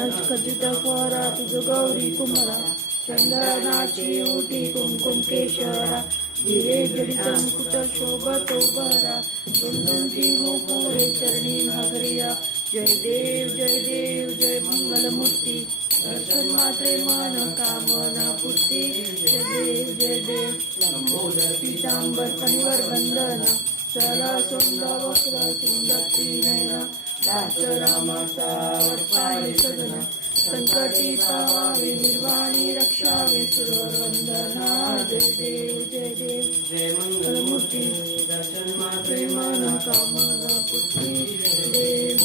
नष्कजित फरा तुझ गौरी कुमरा चंदनाची ओटी कुमकुम केशरा हिरे जडित मुकुट शोभतो बरा दुंदुंची गोपुरे चरणी भागरिया जय देव जय मंगलमूर्ती दर्शन मात्रे मन कामना पूर्ती जय देव लंबोदर पीतांबर कणिवर बंधन चला सुंद वक्र सुंदर नयना दास रामाचा पाय सदना संकटी पावावे निर्वाणी रक्षावे सुरवर वंदना जय देव जय मंगलमूर्ती दर्शन मात्रे मन कामना पूर्ती देव